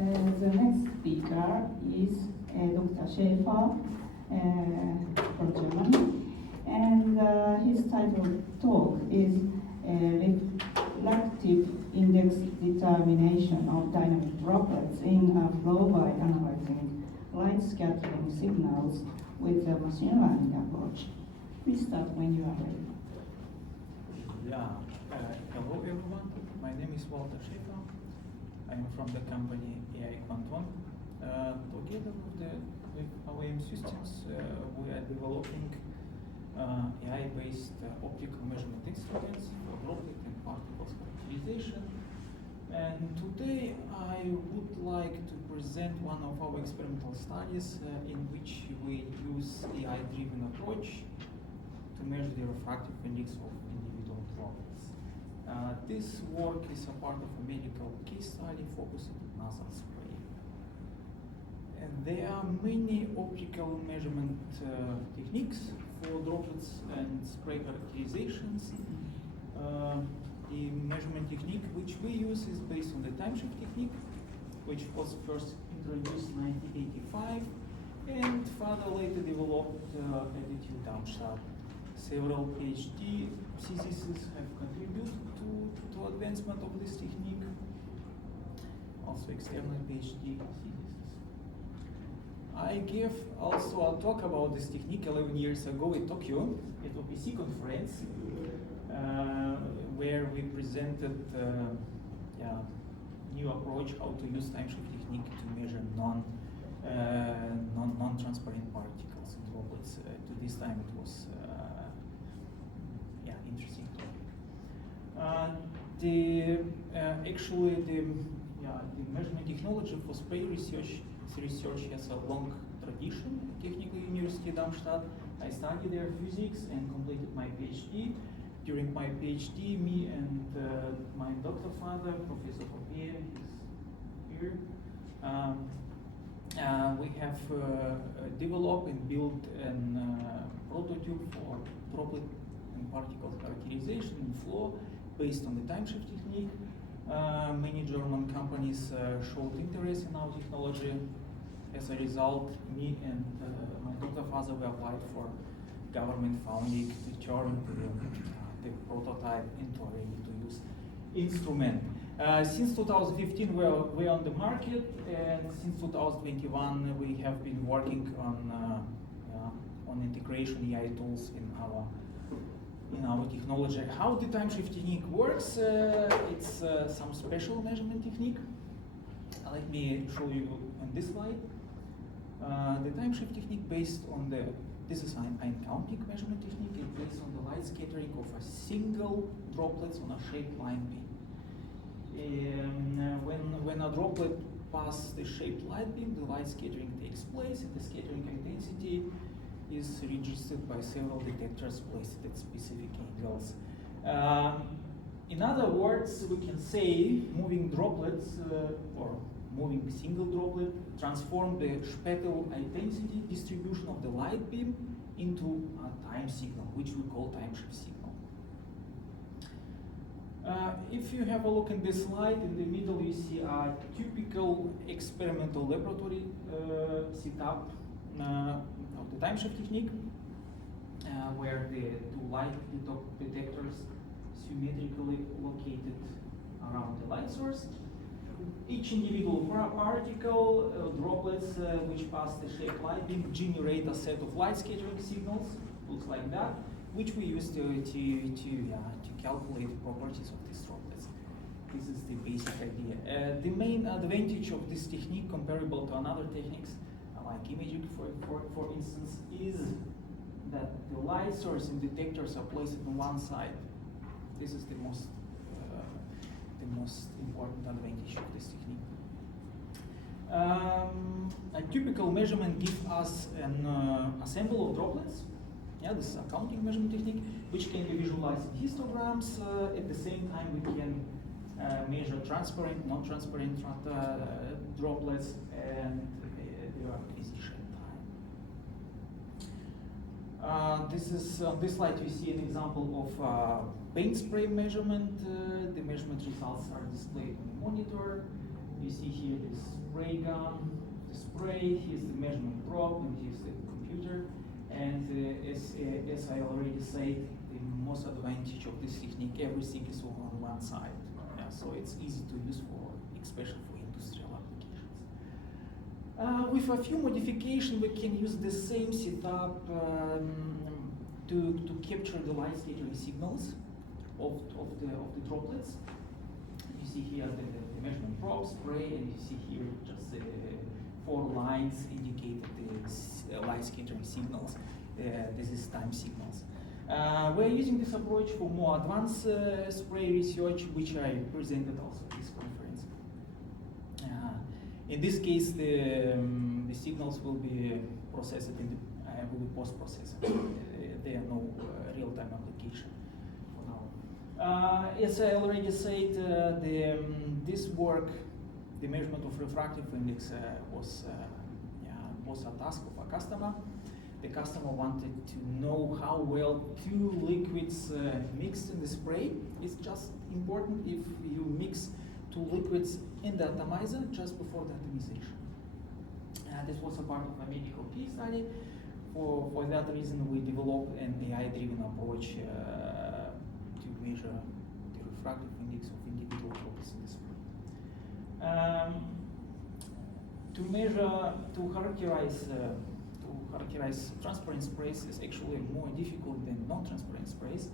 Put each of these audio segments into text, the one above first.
The next speaker is Dr. Schäfer from Germany, and his title talk is Refractive Index Determination of Dynamic Droplets in a Flow by Analyzing Light Scattering Signals with a Machine Learning Approach. Please start when you are ready. Hello everyone, my name is Schäfer. I'm from the company AI Quantum. Together with OEM systems, we are developing AI-based optical measurement instruments for droplet and particles characterization. And today I would like to present one of our experimental studies in which we use AI-driven approach to measure the refractive index of individual droplets. This work is a part of a medical case study focusing on nozzle spray. And there are many optical measurement techniques for droplets and spray characterizations. The measurement technique which we use is based on the time shift technique, which was first introduced in 1985 and further later developed at the TU Darmstadt. Several PhD theses have contributed to advancement of this technique, also external PhD theses. I gave also a talk about this technique 11 years ago in Tokyo at OPC conference, where we presented new approach how to use time shift technique to measure non-transparent particles in droplets. To this time it was interesting topic. Actually the measurement technology for spray research has a long tradition at Technical University Darmstadt. I studied there physics and completed my PhD. During my PhD, me and my doctor father, Professor Begell, is here. We have developed and built a prototype for droplet and particle characterization in flow based on the time shift technique. Many German companies showed interest in our technology. As a result, me and my doctor father were applied for government funding to turn the prototype into a ready-to-use instrument. Since 2015, we're on the market, and since 2021, we have been working on integration AI tools in our technology. How the time shift technique works? It's some special measurement technique. Let me show you on this slide. The time shift technique based on this is an counting measurement technique. It's based on the light scattering of a single droplets on a shaped line beam. When a droplet passes the shaped light beam, the light scattering takes place, and the scattering intensity is registered by several detectors placed at specific angles. In other words, we can say moving droplets or moving single droplet transform the spectral intensity distribution of the light beam into a time signal, which we call time shift signal. If you have a look in this slide, in the middle you see a typical experimental laboratory setup of the time shift technique, where the two light detectors symmetrically located around the light source. Each individual particle, droplets which pass the shaped light beam generate a set of light scattering signals, looks like that, which we use to calculate the properties of these droplets. This is the basic idea. The main advantage of this technique, comparable to another techniques like imaging, for instance, is that the light source and detectors are placed on one side. This is the most important advantage of this technique. A typical measurement gives us an assembly of droplets. This is a counting measurement technique, which can be visualized in histograms. At the same time, we can measure transparent, non-transparent droplets and their acquisition time. On this slide, we see an example of paint spray measurement. The measurement results are displayed on the monitor. You see here this spray gun, the spray, here's the measurement probe, and here's the computer. And as I already said, the most advantage of this technique, everything is on one side. So it's easy to use especially for industrial applications. With a few modifications, we can use the same setup to capture the light scattering signals of the droplets. You see here the measurement probe, spray, and you see here just 4 lines indicate the light scattering signals. This is time signals. We're using this approach for more advanced spray research, which I presented also at this conference. In this case, the signals will be processed will be post-processed. There are no real-time application for now. As I already said, this work, the measurement of refractive index, was a task of a customer. The customer wanted to know how well 2 liquids mixed in the spray. It's just important if you mix 2 liquids in the atomizer just before the atomization. This was a part of a medical case study. For that reason, we developed an AI-driven approach to measure the refractive index of individual droplets in the spray. To characterize transparent sprays is actually more difficult than non-transparent sprays.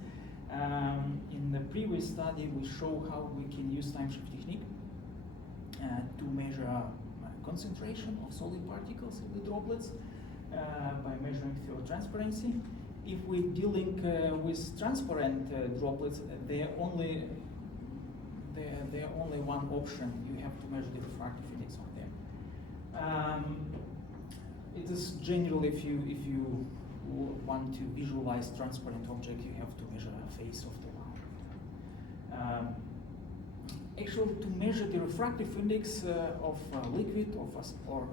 In the previous study, we show how we can use time shift technique to measure concentration of solid particles in the droplets by measuring their transparency. If we're dealing with transparent droplets, they're only one option. You have to measure the refractive index on them. It is generally, if you want to visualize transparent object, you have to measure a face of the lamp. Actually, to measure the refractive index of a liquid or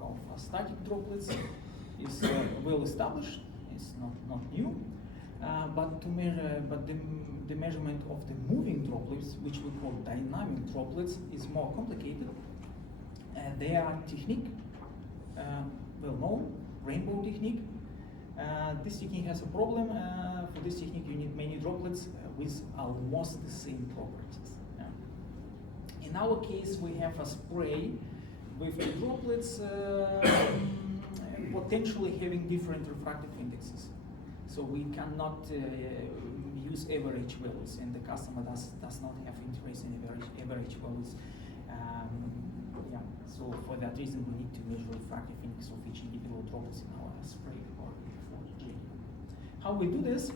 of a static droplets is well established. It's not new. But the measurement of the moving droplets, which we call dynamic droplets, is more complicated. They are technique. Well known, rainbow technique. This technique has a problem. For this technique, you need many droplets with almost the same properties. In our case, we have a spray with the droplets potentially having different refractive indexes. So we cannot use average values, and the customer does not have interest in average values. So for that reason, we need to measure refractive index of each individual droplets in our spray or JD. How we do this?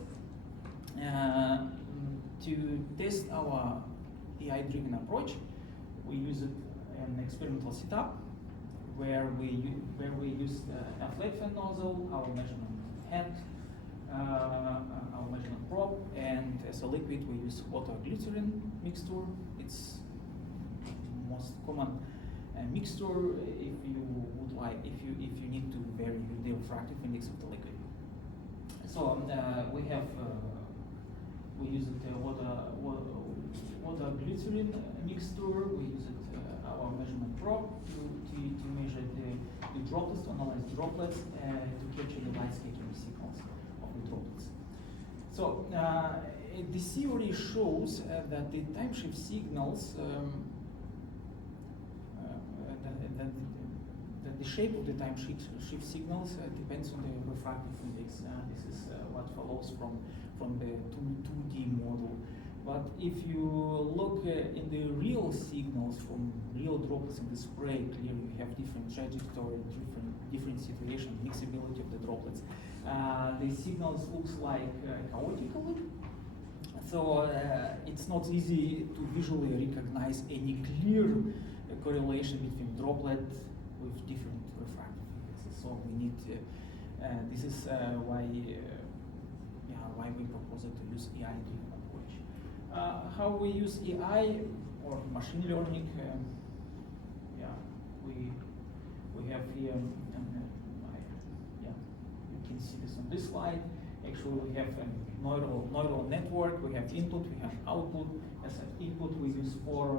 To test our AI-driven approach, we use an experimental setup where we use a flat fan nozzle, our measurement head, our measurement probe, and as a liquid we use water-glycerin mixture. It's most common mixture if you would like, if you need to vary the refractive index of the liquid. So we use water-glycerin mixture. We use our measurement probe to measure the droplets, to analyze droplets, to capture the light scattering signals of the droplets. So the theory shows that the time shift signals, that the shape of the time shift signals depends on the refractive index. This is what follows from the 2D model. But if you look in the real signals from real droplets in the spray, clearly you have different trajectory, different situation, mixability of the droplets. The signals looks like chaotically. So it's not easy to visually recognize any clear correlation between droplet with different refractive indexes. So we need this is why we propose to use AI-driven approach. How we use AI or machine learning? We have here. You can see this on this slide. Actually, we have a neural network. We have input. We have output. As an input, we use 4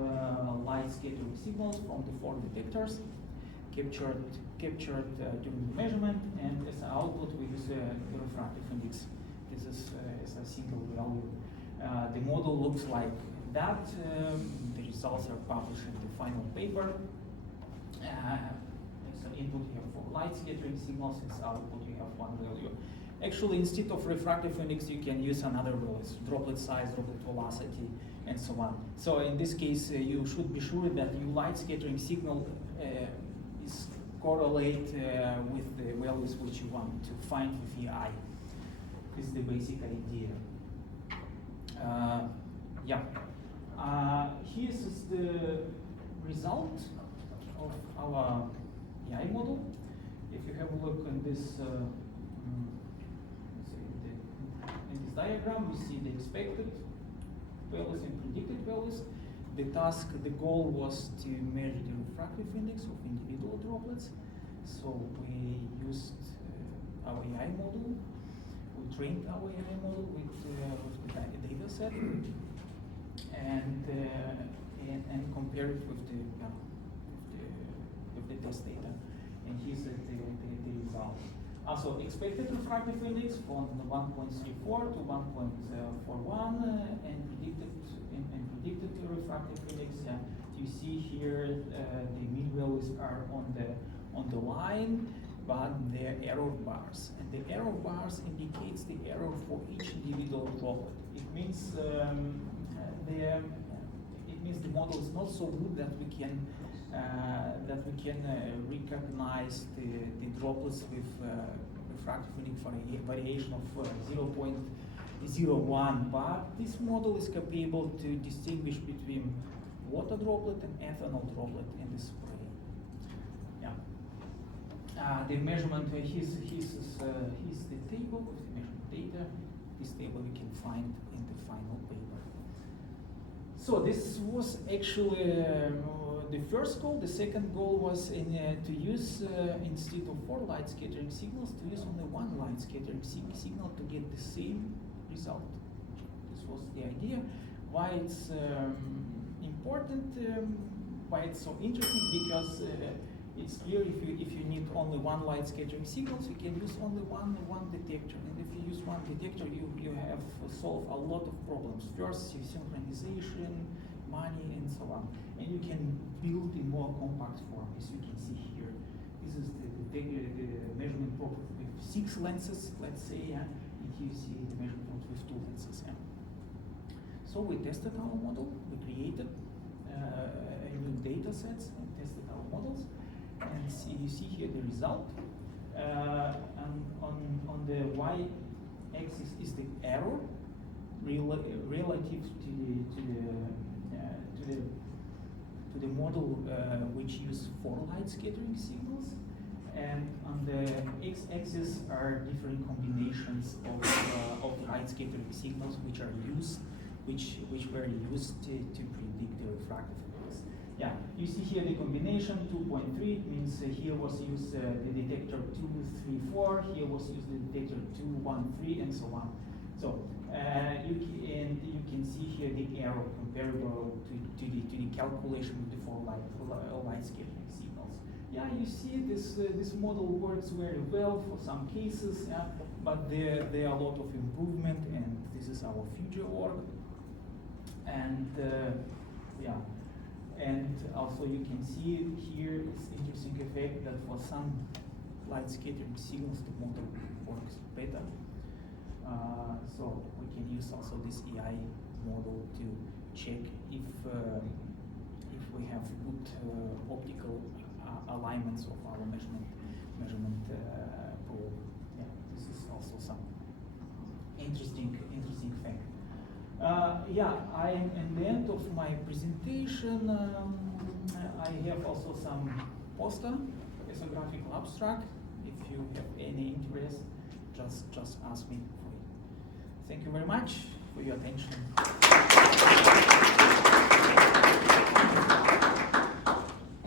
light scattering signals from the 4 detectors. captured during the measurement, and as an output we use the refractive index. This is as a single value. The model looks like that. The results are published in the final paper. As an input you have 4 light scattering signals, as output you have 1 value. Actually, instead of refractive index, you can use another values, droplet size, droplet velocity, and so on. So in this case, you should be sure that your light scattering signal is correlate with the values which you want to find with AI. This is the basic idea. Here's the result of our AI model. If you have a look in this in this diagram, we see the expected values and predicted values. The goal was to measure the refractive index of individual droplets. So we used our AI model. We trained our AI model with the data set and compared it with the test data. And here's the result. Also, expected refractive index from 1.34 to 1.41, and predicted refractive index. You see here the mean values are on the line, but they're error bars, and the error bars indicates the error for each individual droplet. It means the model is not so good that we can recognize the droplets with refractive index variation of 0.01, but this model is capable to distinguish between water droplet and ethanol droplet in the spray. The measurement, here's the table with the measurement data. This table you can find in the final paper. So this was actually the first goal. The second goal was to use, instead of 4 light scattering signals, to use only 1 light scattering signal to get the same result. This was the idea. Why it's important, why it's so interesting, because it's clear if you need only 1 light scattering signals, you can use only one detector. And if you use 1 detector, you have solved a lot of problems. First, synchronization, money, and so on. And you can build in more compact form, as you can see here. This is the measurement problem with 6 lenses, let's say, and here you see the measurement with 2 lenses. So we tested our model, we created new data sets and tested our models. And you see here the result. And on the y-axis is the error relative to the model which use 4 light scattering signals, and on the x-axis are different combinations of light scattering signals which are used, which were used to predict the refractive index. Yeah, you see here the combination 2.3 means here was used the detector 234, here was used the detector 213, and so on. So you can see here the error comparable to the calculation with the 4 light scattering signals. Yeah, you see this model works very well for some cases, but there are a lot of improvement, and this is our future work. And and also you can see here this interesting effect that for some light scattering signals the model works better. So we can use also this AI model to check if we have good optical alignments of our measurement probe. Yeah, this is also some interesting fact. In the end of my presentation, I have also some poster as a graphical abstract. If you have any interest, just ask me for it. Thank you very much for your attention.